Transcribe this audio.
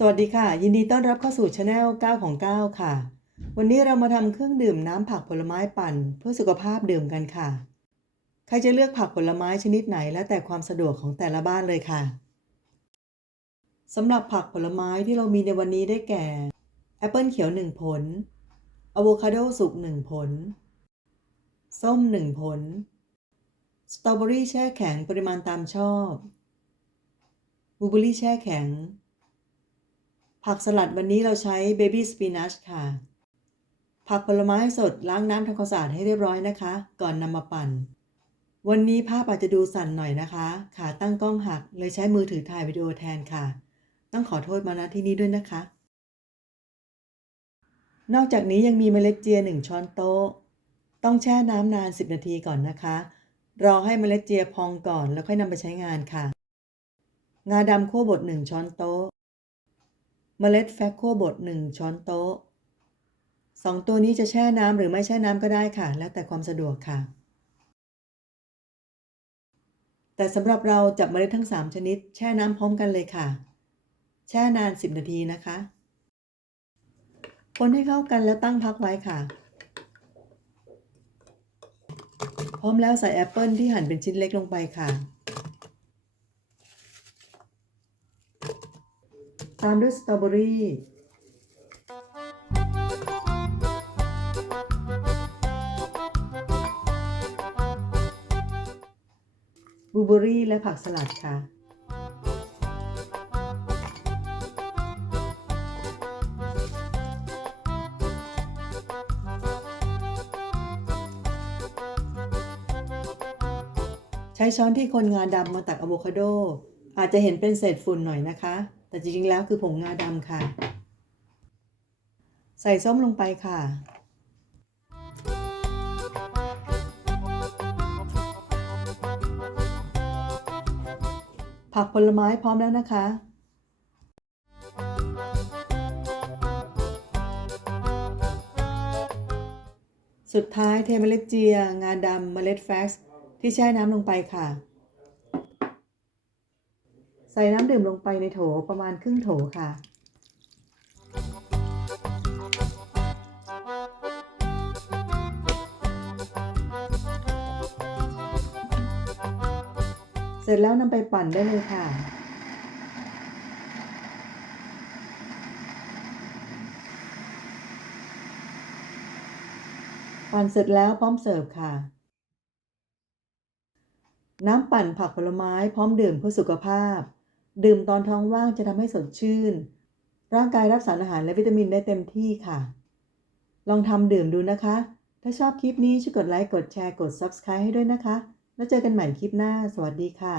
สวัสดีค่ะ ยินดีต้อนรับเข้าสู่ช anel 9 ของ 9 ค่ะ วันนี้เรามาทำเครื่องดื่มน้ำผักผลไม้ปั่น เพื่อสุขภาพดื่มกันค่ะ ใครจะเลือกผักผลไม้ชนิดไหนแล้วแต่ความสะดวกของแต่ละบ้านเลยค่ะสำหรับผักผลไม้ที่เรามีในวันนี้ได้แก่ แอปเปิลเขียว 1 ผลอะโวคาโดสุก 1 ผล ส้ม 1 ผล สตรอเบอรี่แช่แข็งปริมาณตามชอบบูเบอรี่แช่แข็ง ผักสลัดวันนี้เราใช้เบบี้สปินัชค่ะ ผักผลไม้สดล้างน้ำทำความสะอาดให้เรียบร้อยนะคะ ก่อนนำมาปั่น วันนี้ภาพอาจจะดูสั่นหน่อยนะคะ ขาตั้งกล้องหักเลยใช้มือถือถ่ายวิดีโอแทนค่ะ ต้องขอโทษมาณที่นี้ด้วยนะคะ นอกจากนี้ยังมีเมล็ดเจีย 1 ช้อนโต๊ะ ต้องแช่น้ำนาน 10 นาทีก่อนนะคะ รอให้เมล็ดเจียพองก่อนแล้วค่อยนำไปใช้งานค่ะ งาดำคั่วบด 1 ช้อนโต๊ะ เมล็ดแฟกคั่บด1ช้อนโต๊ะสองตัวนี้จะแช่น้ำหรือไม่แช่น้ำก็ได้ค่ะ แล้วแต่ความสะดวกค่ะ แต่สำหรับเราจับเมล็ดทั้ง 3 ชนิด แช่น้ำพร้อมกันเลยค่ะ แช่นาน 10 นาทีนะคะคนให้เข้ากันแล้วตั้งพักไว้ค่ะ พร้อมแล้วใส่แอปเปิลที่หั่นเป็นชิ้นเล็กลงไปค่ะามด้วยสตรอเบอรี่บลูเบอรี่และผักสลัดค่ะ ใช้ช้อนที่คนงานดำมาตักอะโวคาโด อาจจะเห็นเป็นเศษฝุ่นหน่อยนะคะ แต่จริงๆแล้วคือผงงาดำค่ะ ใส่ส้มลงไปค่ะ ผักผลไม้พร้อมแล้วนะคะสุดท้ายเทเมล็ดเจีย งาดำเมล็ดแฟกซ์ที่แช่น้ำลงไปค่ะ ใส่น้ำดื่มลงไปในโถประมาณครึ่งโถค่ะ เสร็จแล้วนำไปปั่นได้เลยค่ะปั่นเสร็จแล้วพร้อมเสิร์ฟค่ะ น้ำปั่นผักผลไม้พร้อมดื่มเพื่อสุขภาพ ดื่มตอนท้องว่างจะทำให้สดชื่น ร่างกายรับสารอาหารและวิตามินได้เต็มที่ค่ะ ลองทำดื่มดูนะคะ ถ้าชอบคลิปนี้ช่วยกดไลค์ กดแชร์ กด Subscribe ให้ด้วยนะคะ แล้วเจอกันใหม่คลิปหน้า สวัสดีค่ะ